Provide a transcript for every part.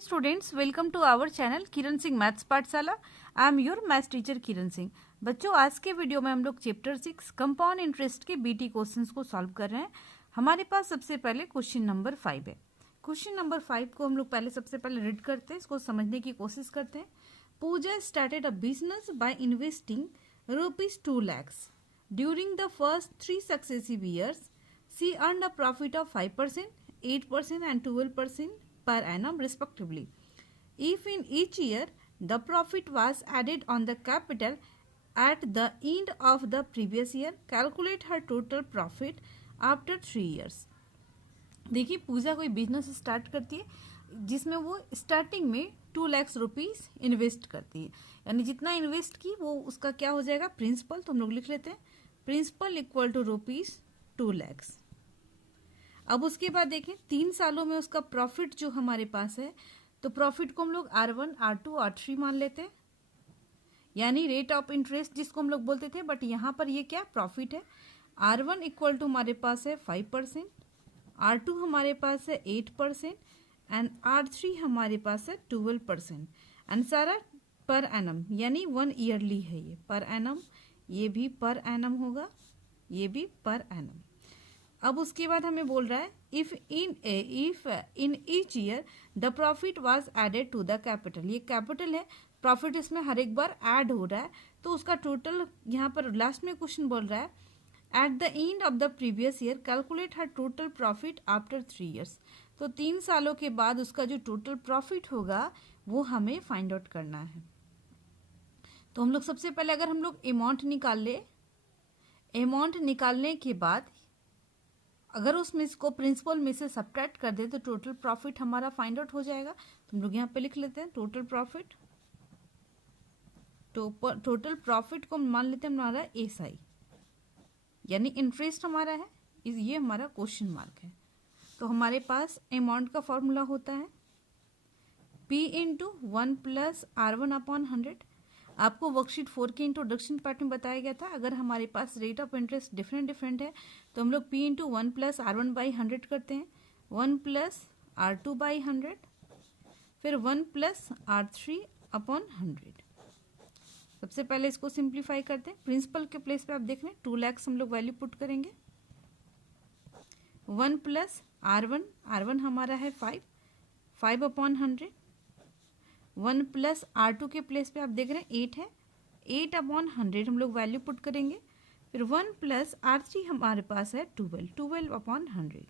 Students, welcome to our channel Kiran Singh maths Pathshala. I am your maths teacher Kiran Singh. बच्चों, आज के video में हम लोग चैप्टर 6 कंपाउंड इंटरेस्ट के बीटी क्वेश्चंस को सॉल्व कर रहे हैं। हमारे पास सबसे पहले क्वेश्चन नंबर 5 है। क्वेश्चन नंबर 5 को हम लोग सबसे पहले रीड करते हैं, इसको समझने की कोशिश करते हैं। Pooja started a business by investing ₹2 lakhs during the first 3 successive years. She earned a profit of 5%, 8% and 12% per annum respectively. If in each year the profit was added on the capital at the end of the previous year, calculate her total profit after 3 years. देखिए, पूजा कोई business start करती है जिसमें वो starting में 2 lakh rupees invest करती है, यानी जितना इन्वेस्ट की वो उसका क्या हो जाएगा, प्रिंसिपल। तो हम लोग लिख लेते हैं प्रिंसिपल इक्वल टू ₹2 लाख। अब उसके बाद देखें 3 सालों में उसका प्रॉफिट जो हमारे पास है, तो प्रॉफिट को हम लोग R1, R2, R3 मान लेते हैं, यानी रेट ऑफ इंटरेस्ट जिसको हम लोग बोलते थे, बट यहाँ पर ये क्या प्रॉफिट है। R1 इक्वल टू हमारे पास है 5%, R2 हमारे पास है 8% एंड R3 हमारे पास है 12%। एंड सारा पर एनम, यानी 1 ईयरली है ये पर एनम, ये भी पर एनम होगा, ये भी पर एनम। अब उसके बाद हमें बोल रहा है if in each year the profit was added to the capital. ये कैपिटल है, प्रॉफिट इसमें हर एक बार ऐड हो रहा है, तो उसका टोटल यहाँ पर लास्ट में क्वेश्चन बोल रहा है at the end of the previous year calculate her total profit after 3 years. तो 3 सालों के बाद उसका जो टोटल प्रॉफिट होगा वो हमें फाइंड आउट करना है। तो हम लोग सबसे पहले अगर हम लोग अमाउंट निकाल ले, अमाउंट निकालने के बाद अगर उसमें इसको प्रिंसिपल में से सब्ट्रैक्ट कर दे तो टोटल प्रॉफिट हमारा फाइंड आउट हो जाएगा। तो हम लोग यहाँ पे लिख लेते हैं टोटल प्रॉफिट। टोटल प्रॉफिट को मान लेते हैं हमारा SI, यानी इंटरेस्ट हमारा है, ये हमारा क्वेश्चन मार्क है। तो हमारे पास अमाउंट का फॉर्मूला होता है P × 1 + R1/100। आपको वर्कशीट 4 के इंट्रोडक्शन पार्ट में बताया गया था, अगर हमारे पास रेट ऑफ इंटरेस्ट डिफरेंट है तो हम लोग P × 1 + R1/100 करते हैं, 1 + R2/100, फिर 1 + R3/100। सबसे पहले इसको सिंप्लीफाई करते हैं। प्रिंसिपल के प्लेस पे आप देख रहे हैं 2 लाख हम लोग वैल्यू पुट करेंगे। 1 + R1 हमारा है 5/100। 1 + R2 के प्लेस पे आप देख रहे हैं 8 है, 8/100 हम लोग वैल्यू पुट करेंगे। फिर 1 + R3 हमारे पास है 12/100।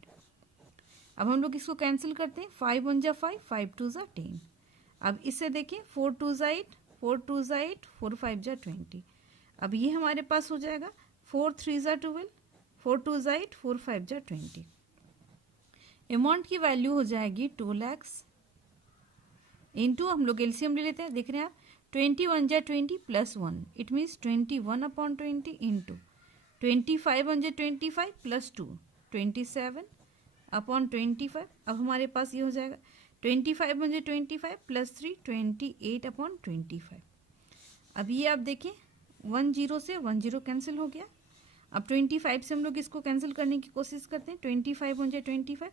अब हम लोग इसको कैंसिल करते हैं, 5 × 1 = 5, 5 × 2 = 10। अब इससे देखिए 4 × 2 = 8, 4 × 2 = 8, 4 × 5 = 20। अब ये हमारे पास हो जाएगा 4 × 3 = 12, 4 × 2 = 8, 4 × 5 = 20। अमाउंट की वैल्यू हो जाएगी 2 लाख इंटू, हम लोग एलसीएम ले लेते हैं, देख रहे हैं आप 21 × 20 + 1, इट मीन्स 21/20 इंटू 25 × 25 + 2, 27/25। अब हमारे पास ये हो जाएगा 25 × 25 + 3, 28/25। अब ये आप देखें 1 0 से 1 0 कैंसिल हो गया। अब 25 से हम लोग इसको कैंसिल करने की कोशिश करते हैं, 25 × 25,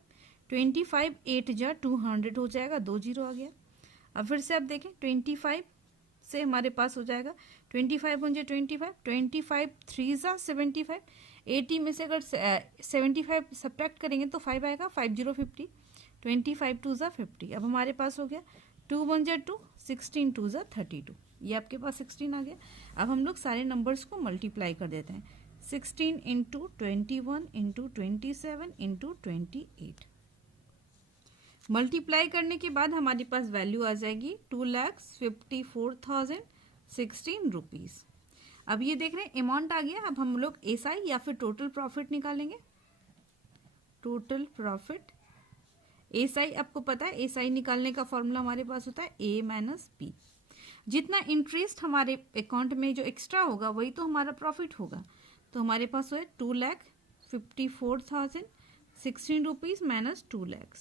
25 8 × 200 हो जाएगा, 2 0 आ गया। अब फिर से आप देखें 25 से हमारे पास हो जाएगा 25 × 25, 25 3 = 75, 80 में से अगर 75 सब्ट्रैक्ट करेंगे तो 5 आएगा, 5 0 50, 25 2 = 50। अब हमारे पास हो गया 2 1 = 2, 16 2 = 32, ये आपके पास 16 आ गया। अब हम लोग सारे नंबर्स को मल्टीप्लाई कर देते हैं, 16 × 21 × 27 × 28। मल्टीप्लाई करने के बाद हमारे पास वैल्यू आ जाएगी 2,54,016 रुपीज़। अब ये देख रहे हैं अमाउंट आ गया। अब हम लोग SI या फिर टोटल प्रॉफिट निकालेंगे। टोटल प्रॉफिट SI आपको पता है, SI निकालने का फॉर्मूला हमारे पास होता है A - P। जितना इंटरेस्ट हमारे अकाउंट में जो एक्स्ट्रा होगा वही तो हमारा प्रॉफिट होगा। तो हमारे पास है 2,54,016 रुपीज़ माइनस 2 लाख,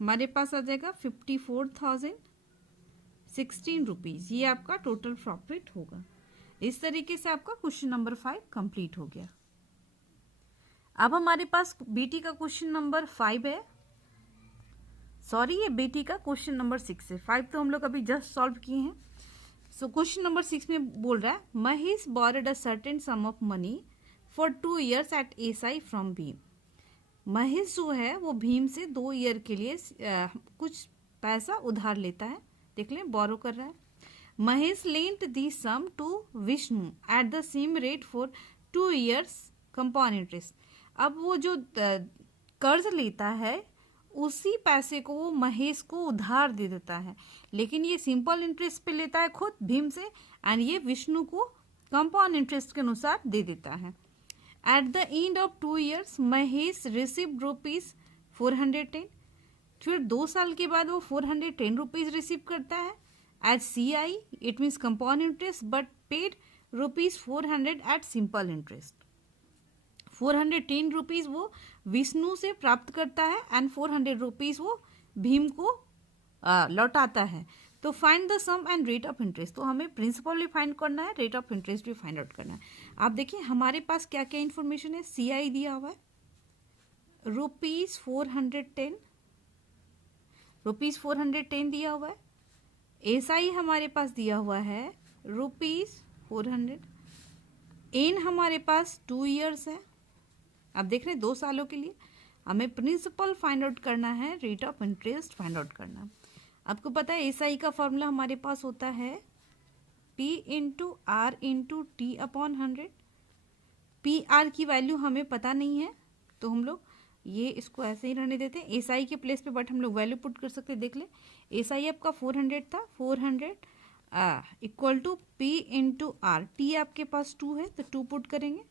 हमारे पास आ जाएगा 54,016 रुपीज़। ये आपका टोटल प्रॉफिट होगा। इस तरीके से आपका क्वेश्चन नंबर 5 कंप्लीट हो गया। अब हमारे पास बीटी का क्वेश्चन नंबर 5 है। सॉरी, ये बीटी का क्वेश्चन नंबर 6 है। 5 तो हम लोग अभी जस्ट सॉल्व किए हैं। सो क्वेश्चन नंबर 6 में बोल रहा है Mahesh borrowed a certain sum of money for 2 years at SI from Bhim. Mahesh जो है वो भीम से 2 ईयर के लिए कुछ पैसा उधार लेता है। देख लें, बोरो कर रहा है। Mahesh lent the sum to Vishnu at the same rate for 2 years compound interest. अब वो जो कर्ज लेता है उसी पैसे को वो महेश को उधार दे देता है, लेकिन ये सिंपल इंटरेस्ट पे लेता है खुद भीम से, एंड ये विष्णु को कंपाउंड इंटरेस्ट के अनुसार दे देता है। At the end of 2 years Mahesh receive ₹410। फिर 2 साल के बाद वो 410 रुपीज रिसीव करता है as CI, it means compound interest, but paid ₹400 at simple interest. 410 rupees वो विष्णु से प्राप्त करता है एंड 400 रुपीज वो भीम को लौटाता है। तो find the sum and rate of interest. तो हमें प्रिंसिपल भी फाइंड करना है, रेट ऑफ इंटरेस्ट भी फाइंड आउट करना है। आप देखिए हमारे पास क्या क्या इन्फॉर्मेशन है। CI दिया हुआ है ₹410 दिया हुआ है। SI हमारे पास दिया हुआ है ₹400। एन हमारे पास 2 years है। आप देख रहे हैं 2 सालों के लिए। हमें प्रिंसिपल फाइंड आउट करना है, rate of interest find out करना। आपको पता है SI का फॉर्मूला हमारे पास होता है P into R into T upon 100। PR की वैल्यू हमें पता नहीं है तो हम लोग ये इसको ऐसे ही रहने देते हैं SI के प्लेस पे, बट हम लोग वैल्यू पुट कर सकते हैं। देख ले, SI आपका 400 था, 400 equal to P into R। T आपके पास 2 है तो 2 पुट करेंगे।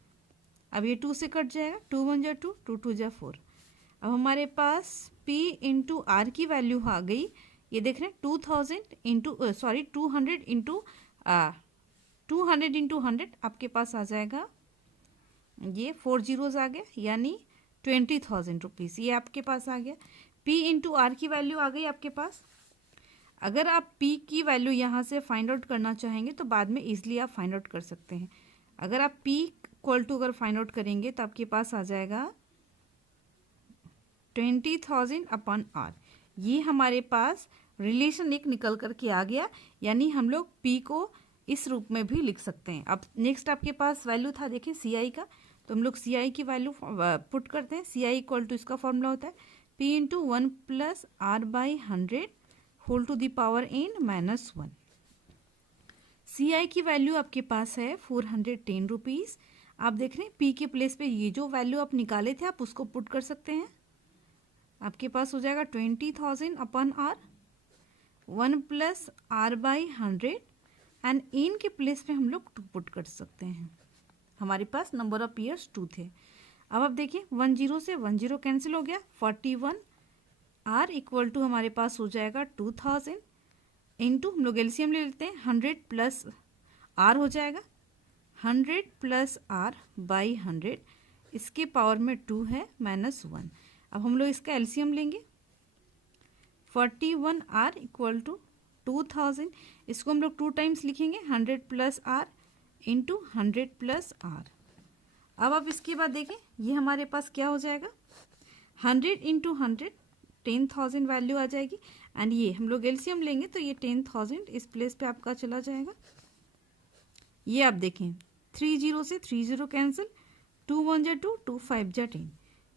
अब ये 2 से कट जाएगा, 2 1 जा 2, 2 2 जा 4। अब हमारे पास P इंटू R की वैल्यू आ गई, ये देख रहे हैं 200 इंटू 200 इंटू 100 आपके पास आ जाएगा, ये 4 zeros आ गया, यानी 20,000 रुपीज़ ये आपके पास आ गया। P इंटू R की वैल्यू आ गई आपके पास। अगर आप P की वैल्यू यहाँ से फाइंड आउट करना चाहेंगे तो बाद में इजीली आप फाइंड आउट कर सकते हैं। अगर आप P इक्वल टू अगर फाइंड आउट करेंगे तो आपके पास आ जाएगा 20,000 अपॉन R। ये हमारे पास रिलेशन एक निकल करके आ गया, यानी हम लोग P को इस रूप में भी लिख सकते हैं। अब नेक्स्ट आपके पास वैल्यू था, देखिए CI का, तो हम लोग CI की वैल्यू पुट करते हैं। CI इक्वल टू इसका फॉर्मूला होता है P into 1 plus R/100 whole to the power n-1। CI की वैल्यू आपके पास है 410 रुपीज़। आप देख रहे हैं P के प्लेस पे ये जो वैल्यू आप निकाले थे आप उसको पुट कर सकते हैं। आपके पास हो जाएगा 20,000 upon R, 1 plus R/100 and in के प्लेस पे हम लोग 2 पुट कर सकते हैं। हमारे पास नंबर ऑफ ईयर्स 2 थे। अब आप देखिए 1 0 से 1 0 कैंसिल हो गया, 41 R इक्वल टू हमारे पास हो जाएगा 2000 इंटू हम लोग एलसीएम ले लेते हैं, 100 प्लस R हो जाएगा, 100 प्लस R/100, इसके पावर में 2 है -1। अब हम लोग इसका एलसीएम लेंगे, 41 R इक्वल टू 2000, इसको हम लोग 2 टाइम्स लिखेंगे, 100 plus R into 100 plus R। अब आप इसके बाद देखें ये हमारे पास क्या हो जाएगा, 100 इंटू 100 10,000 वैल्यू आ जाएगी, एंड ये हम लोग एलसीएम लेंगे तो ये 10,000 इस प्लेस पे आपका चला जाएगा। ये आप देखें 3 0 से 3 0 कैंसिल, 2 1 जा 2, 2 5 जा 10,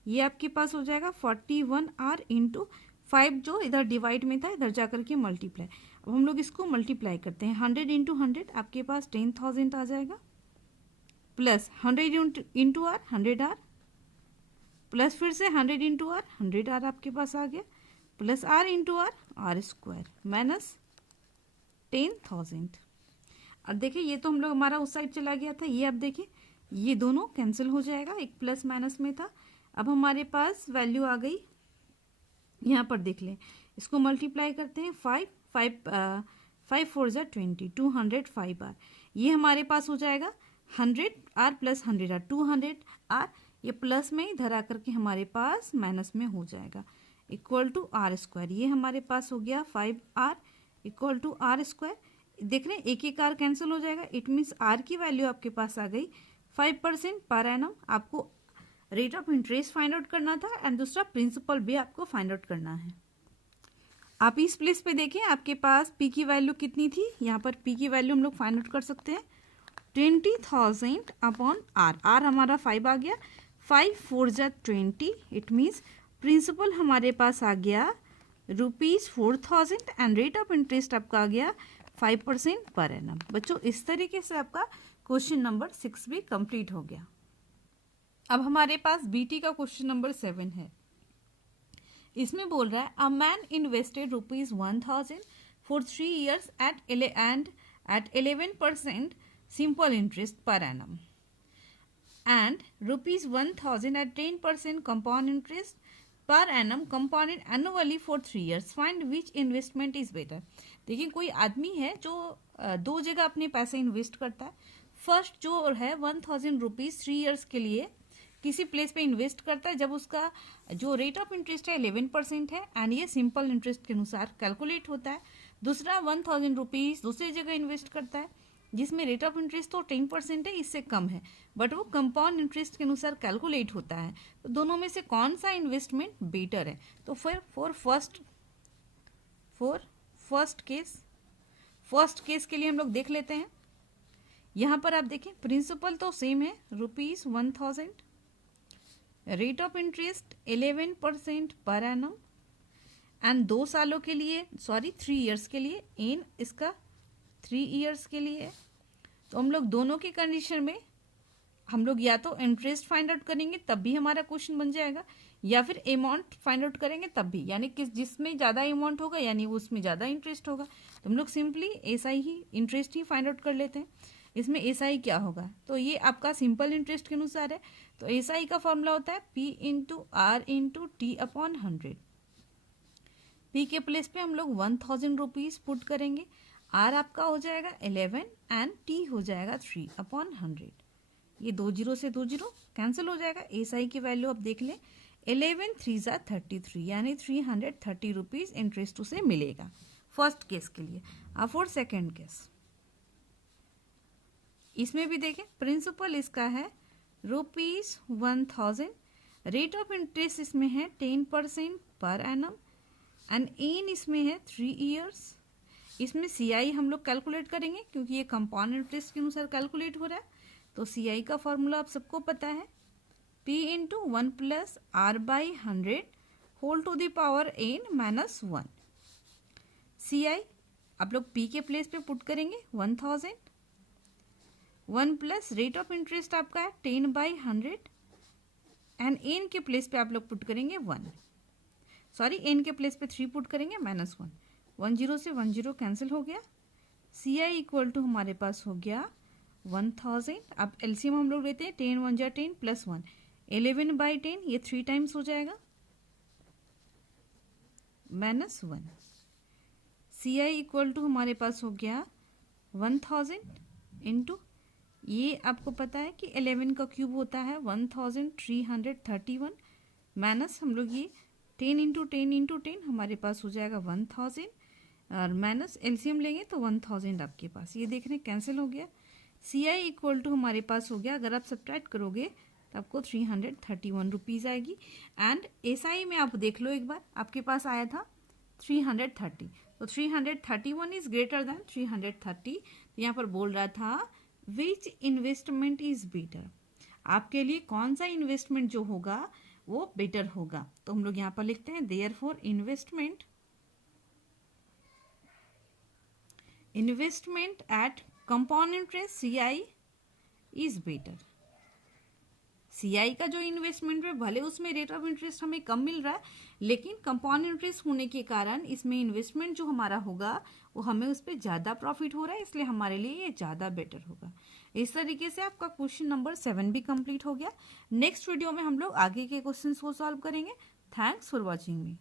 ये आपके पास हो जाएगा 41 R इंटू 5 जो इधर डिवाइड में था इधर जा करके मल्टीप्लाई। अब हम लोग इसको मल्टीप्लाई करते हैं, 100 इंटू 100 आपके पास 10,000 आ जाएगा, plus 100 into R 100R, plus फिर से 100 इंटू R 100R आपके पास आ गया, plus R into R square minus 10,000। अब देखिए ये तो हम लोग हमारा उस साइड चला गया था, ये अब देखिए ये दोनों कैंसिल हो जाएगा, एक प्लस माइनस में था। अब हमारे पास वैल्यू आ गई, यहाँ पर देख लें, इसको मल्टीप्लाई करते हैं, 5 4 जा 20, 205 R, ये हमारे पास हो जाएगा 100R प्लस 100R, 200R, ये प्लस में इधर आकर के हमारे पास माइनस में हो जाएगा, इक्वल टू R स्क्वायर। ये हमारे पास हो गया 5R equal to R square. देख रहे हैं एक एक R कैंसिल हो जाएगा, इट मीन्स R की वैल्यू आपके पास आ गई 5% पर एनम। आपको rate of interest find out करना था एंड दूसरा प्रिंसिपल भी आपको फाइंड आउट करना है। आप इस प्लेस पे देखें, आपके पास पी की वैल्यू कितनी थी, यहाँ पर पी की वैल्यू हम लोग फाइंड आउट कर सकते हैं 20,000 अपॉन आर। आर हमारा 5 आ गया, 5 4 जा 20, इट मीन्स प्रिंसिपल हमारे पास आ गया ₹4,000 एंड रेट ऑफ इंटरेस्ट आपका आ गया 5% पर एनम। बच्चों इस तरीके से आपका क्वेश्चन नंबर 6 भी कंप्लीट हो गया। अब हमारे पास बीटी का क्वेश्चन नंबर 7 है। इसमें बोल रहा है a man invested ₹1,000 for 3 years at 11% simple interest per annum and ₹1,000 at 10% compound interest per annum compounded annually for 3 years. Find which investment is better. देखिए कोई आदमी है जो दो जगह अपने पैसे इन्वेस्ट करता है। फर्स्ट जो है ₹1,000 3 years के लिए किसी प्लेस पे इन्वेस्ट करता है, जब उसका जो रेट ऑफ इंटरेस्ट है 11% है एंड ये सिंपल इंटरेस्ट के अनुसार कैलकुलेट होता है। दूसरा ₹1,000 दूसरी जगह इन्वेस्ट करता है जिसमें रेट ऑफ इंटरेस्ट तो 10% है, इससे कम है, बट वो कंपाउंड इंटरेस्ट के अनुसार कैलकुलेट होता है। तो दोनों में से कौन सा इन्वेस्टमेंट बेटर है? तो फिर फर्स्ट केस के लिए हम लोग देख लेते हैं। यहाँ पर आप देखें प्रिंसिपल तो सेम है ₹1,000, rate of interest 11% per annum and 2 सालों के लिए 3 इयर्स के लिए, इन इसका 3 इयर्स के लिए। तो हम लोग दोनों की कंडीशन में हम लोग या तो इंटरेस्ट फाइंड आउट करेंगे तब भी हमारा क्वेश्चन बन जाएगा, या फिर अमाउंट फाइंड आउट करेंगे तब भी, यानी कि जिसमें ज़्यादा अमाउंट होगा यानी उसमें ज़्यादा इंटरेस्ट होगा। तो हम लोग सिंपली एसआई ही इंटरेस्ट ही फाइंड आउट कर लेते हैं। इसमें एसआई क्या होगा, तो ये आपका सिंपल इंटरेस्ट के अनुसार है। तो एसआई का फॉर्मूला होता है P into R into T upon 100। P के प्लेस पे हम लोग ₹1,000 पुट करेंगे, आर आपका हो जाएगा 11 एंड टी हो जाएगा 3 अपॉन 100। ये 2 जीरो से 2 जीरो कैंसिल हो जाएगा। एसआई की वैल्यू आप देख लें 11 3 जा 33, यानी ₹330 इंटरेस्ट उसे मिलेगा फर्स्ट केस के लिए। अब फॉर सेकेंड केस, इसमें भी देखें प्रिंसिपल इसका है ₹1,000, रेट ऑफ इंटरेस्ट इसमें है 10% पर एनम एंड इन इसमें है 3 इयर्स। इसमें सीआई हम लोग कैलकुलेट करेंगे क्योंकि ये कंपाउंड इंटरेस्ट के अनुसार कैलकुलेट हो रहा है। तो सीआई का फॉर्मूला आप सबको पता है P into 1 plus R by 100 whole to the power n -1। CI आप लोग P के प्लेस पे पुट करेंगे 1,000, 1 प्लस रेट ऑफ इंटरेस्ट आपका है 10/100 एंड एन के प्लेस पे आप लोग पुट करेंगे 1, एन के प्लेस पे 3 पुट करेंगे -1। 1 जीरो से 1 जीरो कैंसिल हो गया। सी आई इक्वल टू हमारे पास हो गया 1,000। अब एलसीएम हम लोग लेते हैं 10 1 जा 10 प्लस 1, 11/10, ये 3 टाइम्स हो जाएगा -1। सी आई इक्वल टू हमारे पास हो गया 1,000 इंटू, ये आपको पता है कि 11 का क्यूब होता है 1,331 माइनस हम लोग ये 10 इंटू 10 इंटू 10 हमारे पास हो जाएगा 1,000 और माइनस एलसीएम लेंगे तो 1,000 आपके पास, ये देख रहे हैं कैंसिल हो गया। सी आई इक्वल टू हमारे पास हो गया, अगर आप सब्ट्रैक्ट करोगे तो आपको 331 रुपीज़ आएगी। एंड एस आई में आप देख लो एक बार, आपके पास आया था 330, तो 331 इज ग्रेटर देन 330। तो यहाँ पर बोल रहा था विच इन्वेस्टमेंट इज बेटर, आपके लिए कौन सा इन्वेस्टमेंट जो होगा वो बेटर होगा। तो हम लोग यहाँ पर लिखते हैं therefore investment at compound interest CI is better. CI का जो इन्वेस्टमेंट है भले उसमें रेट ऑफ इंटरेस्ट हमें कम मिल रहा है, लेकिन कंपाउंड इंटरेस्ट होने के कारण इसमें इन्वेस्टमेंट जो हमारा होगा वो हमें उस पर ज़्यादा प्रॉफिट हो रहा है, इसलिए हमारे लिए ये ज़्यादा बेटर होगा। इस तरीके से आपका क्वेश्चन नंबर 7 भी कंप्लीट हो गया। नेक्स्ट वीडियो में हम लोग आगे के क्वेश्चंस को सॉल्व करेंगे। Thanks for watching me.